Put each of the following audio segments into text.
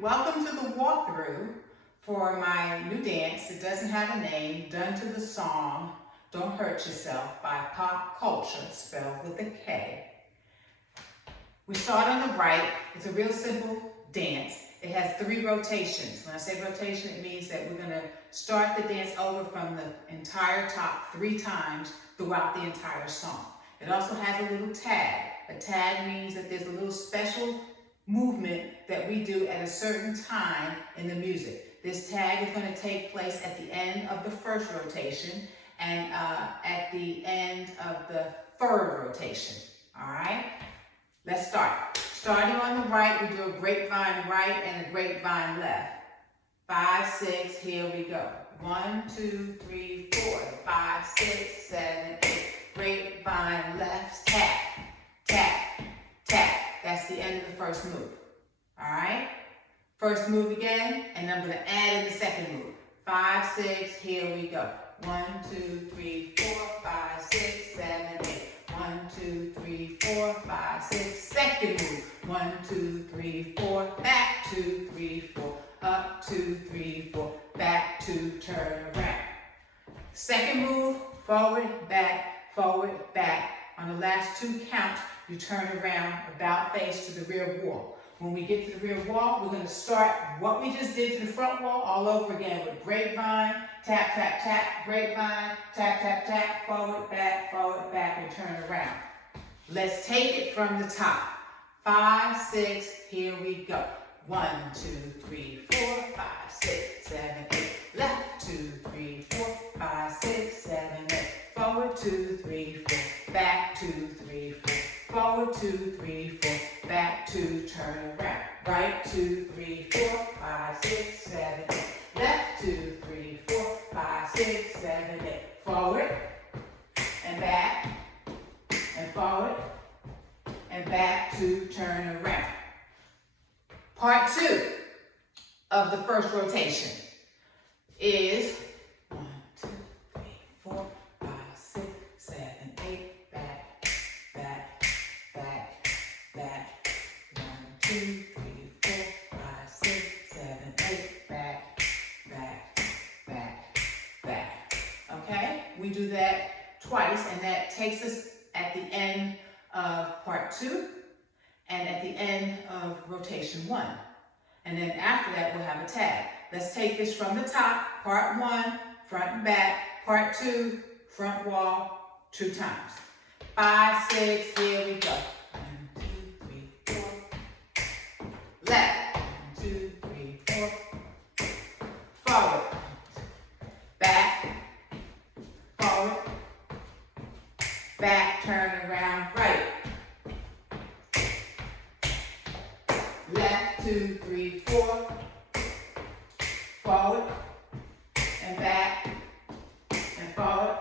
welcome to the walkthrough for my new dance. It doesn't have a name, done to the song Don't Hurt Yourself by Pop Culture, spelled with a K. We start on the right. It's a real simple dance. It has 3 rotations. When I say rotation, it means that we're going to start the dance over from the entire top 3 times throughout the entire song. It also has a little tag. A tag means that there's a little special movement that we do at a certain time in the music. This tag is going to take place at the end of the first rotation and at the end of the 3rd rotation. All right? Let's start. Starting on the right, we do a grapevine right and a grapevine left. 5, 6, here we go. 1, 2, 3, 4, 5, 6, 7, 8. Grapevine left, tap, tap, tap. That's the end of the first move. All right? First move again, and I'm going to add in the second move. 5, 6, here we go. 1, 2, 3, 4, 5, 6, 7, 8. 1, 2, 3, 4, 5, 6. Second move. 1, 2, 3, 4. Back, 2, 3, 4. Up, 2, 3, 4. Back, 2, turn around. Second move, forward, back, back. On the last 2 counts, you turn around, about face to the rear wall. When we get to the rear wall, we're going to start what we just did to the front wall all over again with grapevine, tap, tap, tap, grapevine, tap, tap, tap, forward, back, and turn around. Let's take it from the top. 5, 6, here we go. 1, 2, 3, 4, 5, 6, 7, 8. Left, 2, 3, 4, 5, 6, 7, 8. Forward, 2, 3, 4. Back, 2, 3, 4. Forward, 2, 3, 4. Back, 2, turn around. Right, 2, 3, 4, 5, 6, 7, 8. Left, 2, 3, 4, 5, 6, 7, 8. Forward, and back, and forward, and back, 2, turn around. Part 2 of the first rotation is 1, 2, 3, 4, 5, 6, 7, 8, back, back, back, back. 1, 2, 3, 4, 5, 6, 7, 8, back, back, back, back. Okay? We do that twice, and that takes us at the end of part 2 and at the end of rotation 1. And then after that, we'll have a tag. Let's take this from the top, part 1, front and back, part 2, front wall, 2 times. 5, 6, here we go. 1, 2, 3, 4. Left, 1, 2, 3, 4. Forward, back, forward, back, turn around, right. Left, 2, 3, 4. Forward, and back, and forward,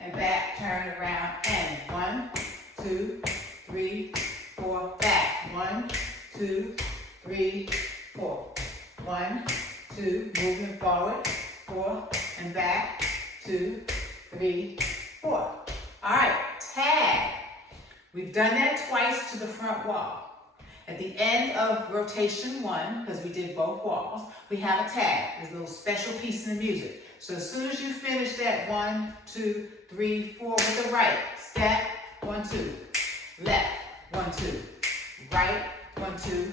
and back, turn around, and 1, 2, 3, 4, back. 1, 2, 3, 4. 1, 2, moving forward, 4, and back, 2, 3, 4. All right, tag. We've done that twice to the front wall. At the end of rotation 1, because we did both walls, we have a tag. There's a little special piece in the music. So as soon as you finish that 1, 2, 3, 4 with the right, step, 1, 2, left, 1, 2, right, 1, 2,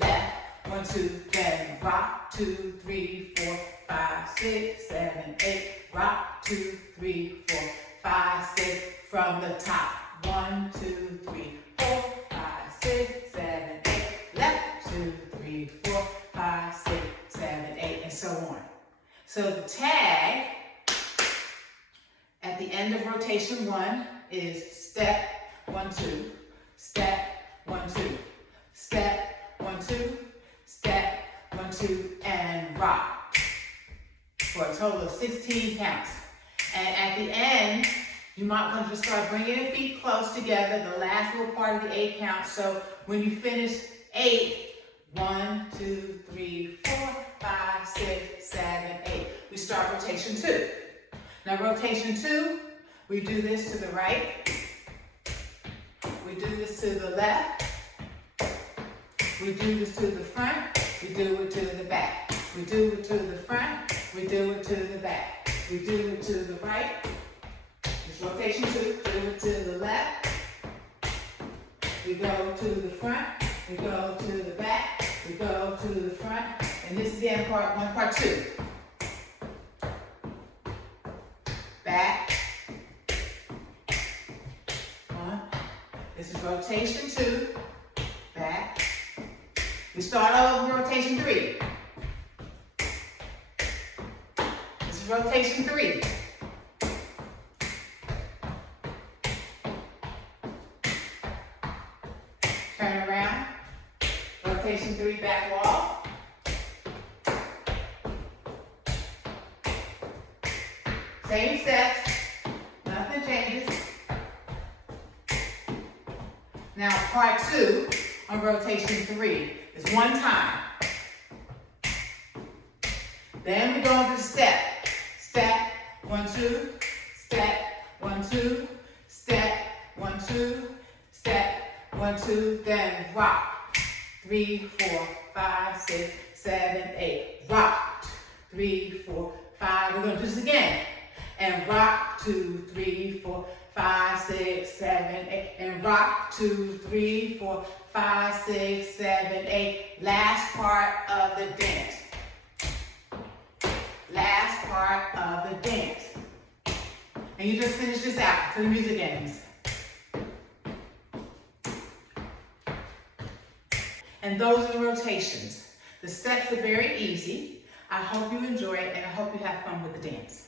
left, 1, 2, then rock, 2, 3, 4, 5, 6, 7, 8, rock, 2, 3, 4, 5, 6, from the top. 1, 2, 3, 4, 5, 6, 7, 8, left, 2, 3, 4, 5, 6, 7, 8, and so on. So the tag at the end of rotation 1 is step, 1, 2, step, 1, 2, step, 1, 2, step, 1, 2, and rock for a total of 16 counts. And at the end, you might want to start bringing your feet close together, the last little part of the 8 count. So when you finish 8, 1, 2, 3, 4, 5, 6, 7, 8. We start rotation 2. Now rotation 2, we do this to the right. We do this to the left. We do this to the front. We do it to the back. We do it to the front. We do it to the back. We do it to the right. It's rotation 2. Do it to the left. We go to the front. We go to the back. We go to the front. And this is again part 1, part 2. Back. 1. This is rotation 2. Back. We start over rotation 3. This is rotation 3. Turn around. Rotation 3, back wall. Same steps. Nothing changes. Now part 2 on rotation 3 is 1 time. Then we go into the step. Step, 1, 2, step, 1, 2, step, 1, 2, step, 1, 2, then rock. 3, 4, 5, 6, 7, 8. Rock. 3, 4, 5. We're going to do this again. And rock. 2, 3, 4, 5, 6, 7, 8. And rock. 2, 3, 4, 5, 6, 7, 8. Last part of the dance. Last part of the dance. And you just finish this out till the music ends. And those are the rotations. The steps are very easy. I hope you enjoy it and I hope you have fun with the dance.